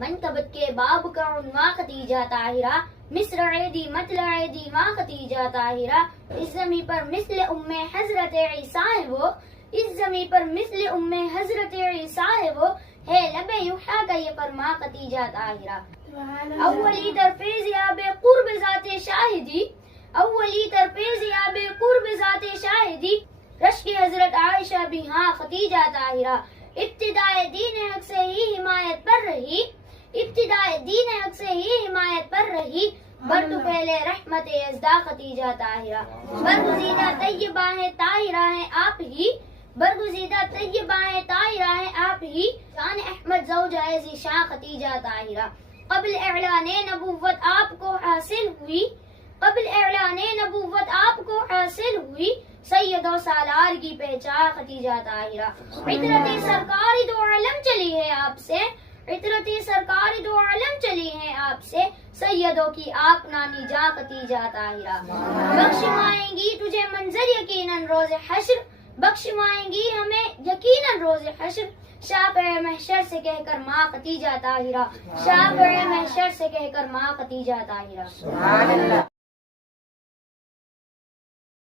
منقبت کے باب کا عنوان خدیجہ طاہرہ، مصرع دی مطلع دی ماں خدیجہ طاہرہ، اس زمین پر مثل ام حضرت عیسیٰ ہے وہ، اس زمین پر مثل ام حضرت عیسیٰ ہے وہ، ہے لب یوحیٰ کا یہ فرما خدیجہ طاہرہ۔ اولی در فیضیاب قرب ذات شاہدی، اولی در فیضیاب قرب ذات شاہدی، رشک حضرت عائشہ بھی ہاں خدیجہ طاہرہ، ابتدائے دین حق سے ہی حمایت پر رہی، ابتدائے دین حق سے ہی حمایت پر رہی، برتو پہلے رحمت ازدا خدیجہ طاہرہ، برگزیدہ طیبہ ہیں طاہرہ ہیں آپ ہی، برگزیدہ طیبہ ہیں طاہرہ ہیں آپ ہی، جان احمد زوجہ ذیشان خدیجہ طاہرہ، قبل اعلان نبوت آپ کو حاصل ہوئی، قبل اعلان نبوت آپ کو حاصل ہوئی، سید و سالار کی پہچان خدیجہ طاہرہ، عطرت سرکاری دو عالم چلی ہے آپ سے، عطرت سرکاری دو عالم چلی ہیں آپ سے، سیدوں کی آپ نانی جاں خدیجہ طاہرہ، بخشوائیں گی تجھے منظر یقیناً روز حشر، بخشوائیں گی ہمیں یقیناً روز حشر، شافع محشر سے کہہ کر ماں خدیجہ طاہرہ، شافع محشر سے کہہ کر ماں خدیجہ طاہرہ۔